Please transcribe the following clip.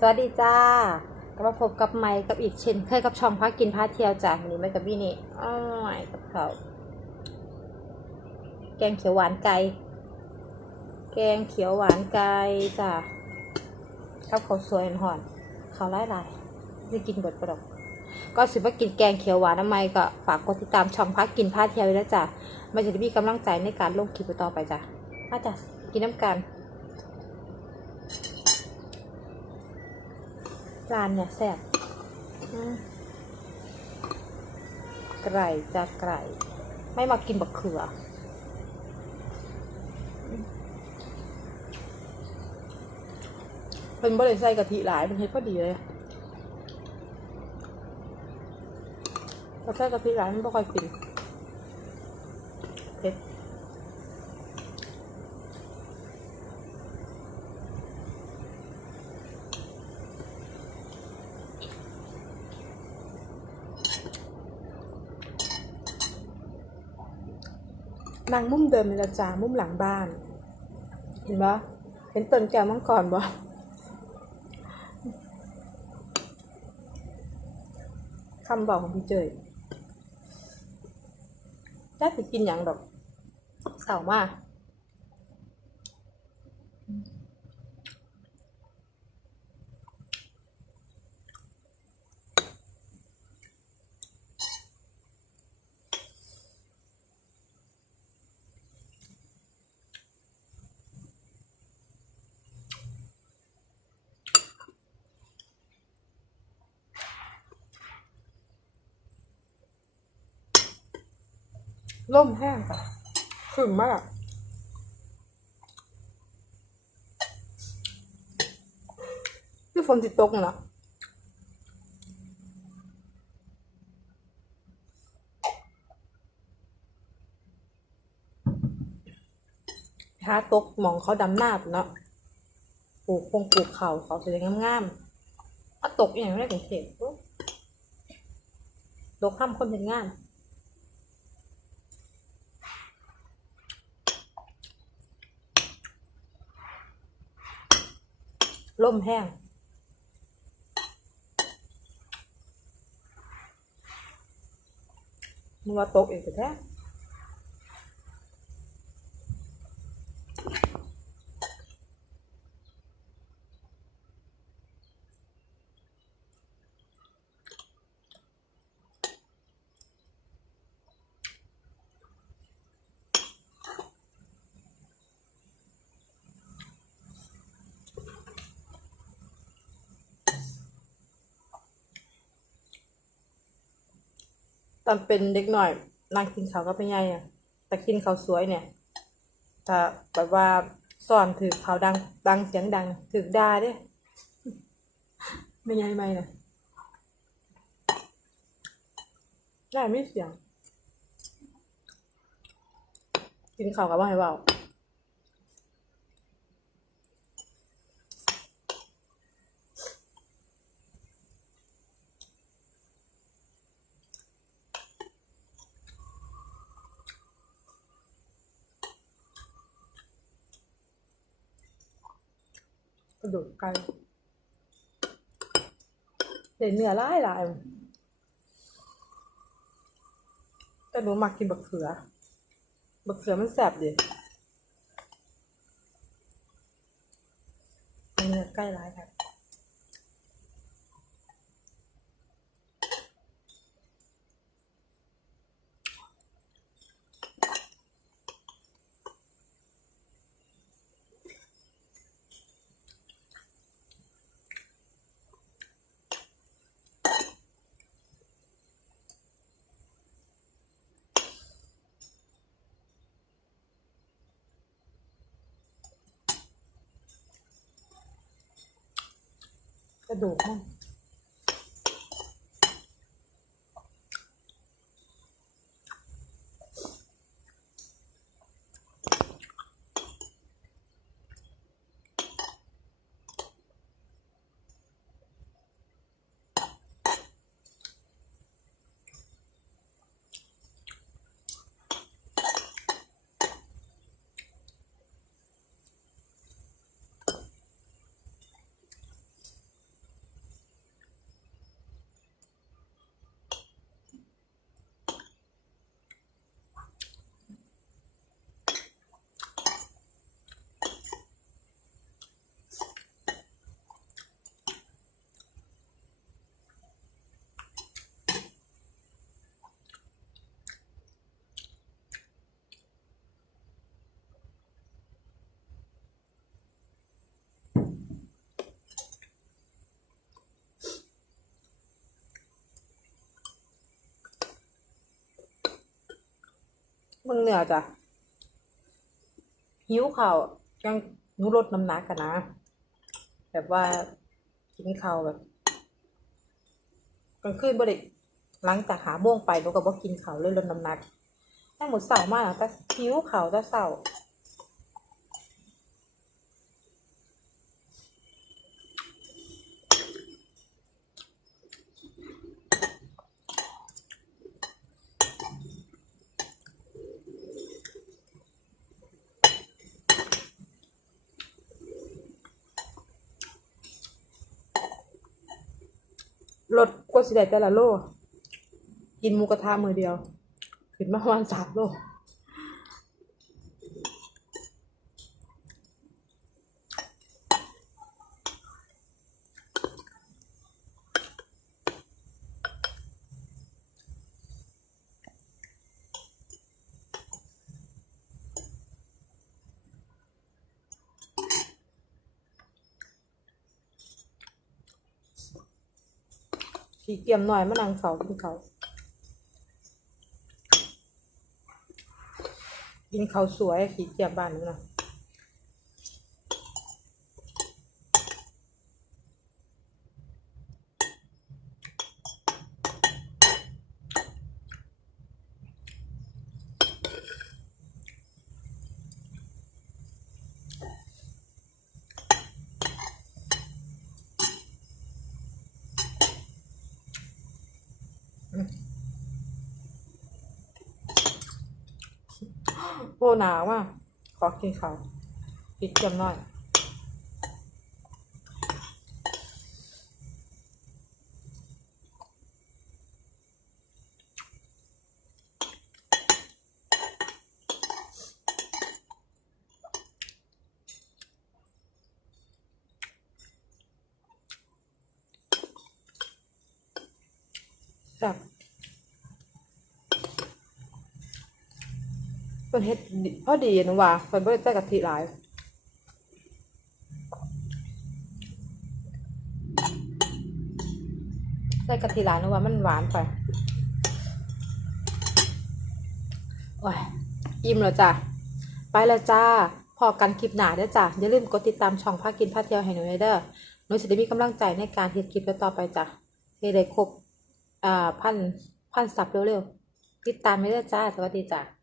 สวัสดีจ้ากลับมาพบกับไมค์กับอีกเช่นเคยกับช่องพักกินพาเที่ยวจ้ะวันนี้ไม่กับพี่นี่อ้อยกับเขาแกงเขียวหวานไก่แกงเขียวหวานไก่จ้ะกับข้าวสวยหอนๆข้าไล่ลายๆจะกินบดประดอกก็สิว่ากินแกงเขียวหวานน้ำไมก็ฝากกดติดตามช่องพักกินพาเที่ยวไว้แล้วจ้ะมันจะได้มีกำลังใจในการลงคลิปต่อไปจ้ะมาจ้ะกินน้ำกัน จานเนี่ยแซ่บไก่จะไก่ไม่มากินบักเขืออืมเป็นบริใส่กะทิหลายเป็นเฮ็ดพอดีเลยถ้าใส่กะทิหลายมันไม่ค่อยกิน นางมุมเดิมนี่ละจ้ามุมหลังบ้าน เห็นปะเห็นต้นแก้วมังกรบ่คำบอกของพี่เจยได้ไปกินอย่างดอกเสามาก ล่มแห้งค่ะขึ้นมาก ที่ฝนติดตกนะถ้าตกมองเขาดำหน้าปนเนาะปลูกคงปลูกเขาเขาสวยงามๆถ้าตกอย่างแรกเห็นปุ๊บตกข้ามคนเป็นงาน ล่มแห้ง มันว่าตกอีกแท้ ตอนเป็นเด็กหน่อยนางกินเขาก็เป็นไงอะแต่กินเขาสวยเนี่ยถ้าแบบว่าสอนถือเขาดังดังเสียงดังถือด่าเด้ไม่ไงไม่นะได้ไม่เสียง กินเขากับว่าให้เบา กระดูกไก่เด็ดเนื้อหลายหลายแต่หนูมักกินบักเขือ บักเขือมันแสบดิเอาเนื้อใกล้ร้ายค่ะ กระดูกมัน มึงเหนื่อยจ้ะหิวข้าวยังนูลดน้ำหนักกันนะ แบบว่ากินข้าวแบบกลางคืนบ่ได้หลังจากหาโมงไปหนูก็บ่กินข้าวเลยลดน้ำหนักให้หมดเสาร์มากแต่หิวข้าวจะเสาร์ลดก ว่าสิได้แต่ละโลกินหมูกระทะมือเดียว ขึ้นมาประมาณสามโล ขี้เกียมหน่อยมะนางเฝ้ากินเขากินเขาสวยขี้เกียมบ้านนี้นะ โอ้หนาวอะขอกินเขาวขี้เกียจหน่อย แบบ เป็นเฮ็ดพอดีนะว่าเป็นบ่ได้ใส่กะทิหลายใส่กะทิหลายนะว่ามันหวานไปโอ้ยอิ่มแล้วจ้ะไปแล้วจ้าพอกันคลิปหนาเด้อจ้ะอย่าลืมกดติดตามช่องพากินพาเที่ยวให้หนูเด้อหนูจะได้มีกำลังใจในการเฮ็ดคลิปต่อไปจ้ะให้ได้ครบอ่าพันพันซับเร็วๆติดตามไม่ได้จ้า สวัสดีจ้า